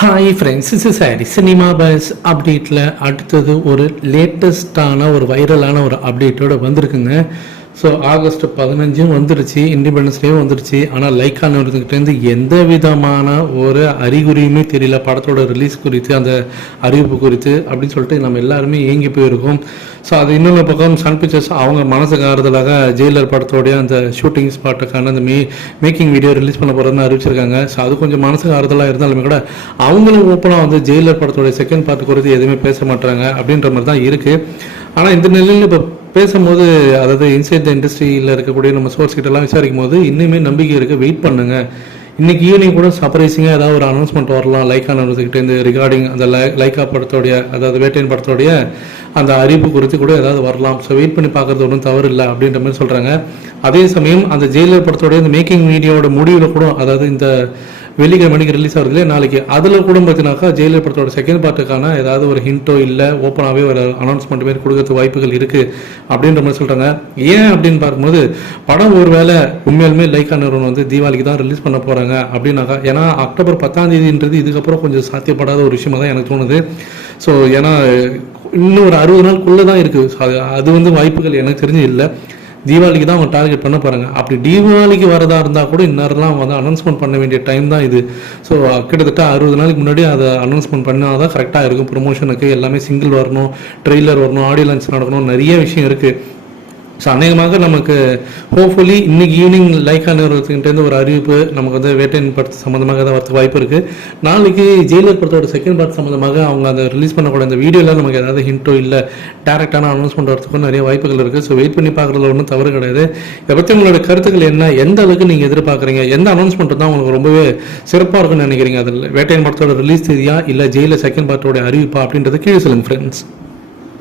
Hi friends is sorry cinema buzz அப்டேட்டில் அடுத்தது ஒரு லேட்டஸ்டான ஒரு வைரலான ஒரு அப்டேட்டோட வந்திருக்குங்க. ஸோ ஆகஸ்ட் பதினஞ்சும் வந்துருச்சு இண்டிபெண்டன்ஸ் டேவும் வந்துடுச்சு. ஆனால் லைக் ஆனவர்கிட்டேருந்து எந்த விதமான ஒரு அறிகுறியுமே தெரியல. படத்தோட ரிலீஸ் குறித்து அந்த அறிவிப்பு குறித்து அப்படின்னு சொல்லிட்டு நம்ம எல்லாருமே ஏங்கி போயிருக்கோம். ஸோ அது இன்னொரு பக்கம் சன் பிக்சர்ஸ் அவங்க மனசுக்கு ஆறுதலாக ஜெயிலர் படத்தோடைய அந்த ஷூட்டிங் ஸ்பாட்டுக்கான அந்த மே மேக்கிங் வீடியோ ரிலீஸ் பண்ண போகிறதுன்னு அறிவிச்சிருக்காங்க. ஸோ அது கொஞ்சம் மனசுக்கு ஆறுதலாக இருந்தாலுமே கூட அவங்களும் ஓப்பனாக வந்து ஜெயிலர் படத்தோடைய செகண்ட் பார்ட் குறித்து எதுவுமே பேச மாட்டாங்க அப்படின்ற மாதிரி தான் இருக்குது ஆனால் இந்த நிலையில் இப்போ பேசும்போது அதாவது இன்சைட் த இண்டஸ்ட்ரியில் இருக்கக்கூடிய நம்ம சோர்ஸ் கிட்டலாம் விசாரிக்கும் போது இன்னுமே நம்பிக்கை இருக்குது வெயிட் பண்ணுங்க. இன்னைக்கு ஈவினிங் கூட சர்ப்ரைசிங்காக ஏதாவது ஒரு அனௌன்ஸ்மெண்ட் வரலாம். லைக்கா நிறுவனத்துக்கிட்ட இந்த ரிகார்டிங் அந்த லை லைக்கா படத்தோடைய அதாவது வேட்டையன் படத்தோடைய அந்த அறிவு குறித்து கூட ஏதாவது வரலாம். ஸோ வெயிட் பண்ணி பார்க்கறது ஒன்றும் தவறு இல்லை அப்படின்ற மாதிரி சொல்கிறாங்க அதே சமயம் அந்த ஜெயிலர் படத்தோடைய இந்த மேக்கிங் மீடியாவோட முடிவில் கூட அதாவது இந்த வெள்ளிக்கிழமை மணிக்கு ரிலீஸ் ஆகுது இல்லையா நாளைக்கு. அதில் கூட பார்த்தீங்கன்னாக்கா ஜெயிலர் படத்தோட செகண்ட் பார்ட்டுக்கான ஏதாவது ஒரு ஹிண்ட்டோ இல்லை ஓப்பனாகவே ஒரு அனௌன்ஸ்மெண்ட் மாரி கொடுக்கறதுக்கு வாய்ப்புகள் இருக்குது அப்படின்ற மாதிரி சொல்கிறாங்க ஏன் அப்படின்னு பார்க்கும்போது படம் ஒரு வேளை உண்மையாலுமே லைக்கா நிறுவனம் வந்து தீபாவளிக்கு தான் ரிலீஸ் பண்ண போகிறாங்க அப்படின்னாக்கா ஏன்னா அக்டோபர் பத்தாம் தேதின்றது இதுக்கப்புறம் கொஞ்சம் சாத்தியப்படாத ஒரு விஷயமாக தான் எனக்கு தோணுது. ஸோ ஏன்னா இன்னும் ஒரு அறுபது நாளுக்குள்ளே தான் இருக்குது அது அது வந்து வாய்ப்புகள் எனக்கு தெரிஞ்சு இல்லை. தீபாவளிக்கு தான் அவங்க டார்கெட் பண்ண போகிறாங்க அப்படி தீபாவளிக்கு வரதா இருந்தால் கூட இந்நேரம்லாம் வந்து அனௌன்ஸ்மெண்ட் பண்ண வேண்டிய டைம் தான் இது. ஸோ கிட்டத்தட்ட அறுபது நாளைக்கு முன்னாடி அதை அனௌன்ஸ்மெண்ட் பண்ணால் தான் கரெக்டாக இருக்கும். ப்ரொமோஷனுக்கு எல்லாமே சிங்கிள் வரணும் ட்ரெய்லர் வரணும் ஆடியோ லான்ச் நடக்கணும் நிறைய விஷயம் இருக்குது ஸோ அநேகமாக நமக்கு ஹோப்ஃபுல்லி இன்னைக்கு ஈவினிங் லைக்கா நிறுவனத்துக்கிட்டேருந்து ஒரு அறிவிப்பு நமக்கு வந்து வேட்டையின் படத்து சம்மந்தமாக தான் வரதுக்கு வாய்ப்பு இருக்குது நாளைக்கு ஜெயிலர் படத்தோட செகண்ட் பார்ட் சம்மந்தமாக அவங்க அதை ரிலீஸ் பண்ணக்கூடிய அந்த வீடியோவில் நமக்கு ஏதாவது ஹிண்ட்டோ இல்லை டேரெக்டான அனௌன்ஸ்மெண்ட் வரதுக்கும் நிறைய வாய்ப்புகள் இருக்குது ஸோ வெயிட் பண்ணி பார்க்குறதுல ஒன்றும் தவறு கிடையாது. இதை பற்றி உங்களோட கருத்துக்கள் என்ன? எந்த அளவுக்கு நீங்கள் எதிர்பார்க்குறீங்க? எந்த அனௌன்ஸ்மெண்ட் தான் உங்களுக்கு ரொம்பவே சிறப்பாக இருக்கும்னு நினைக்கிறீங்க? அதில் வேட்டையின் படத்தோட ரிலீஸ் தேதியா? இல்லை ஜெயிலர் செகண்ட் பார்ட்டோட அறிவிப்பா? அப்படின்றத கீழே சொல்லுங்கள் ஃப்ரெண்ட்ஸ்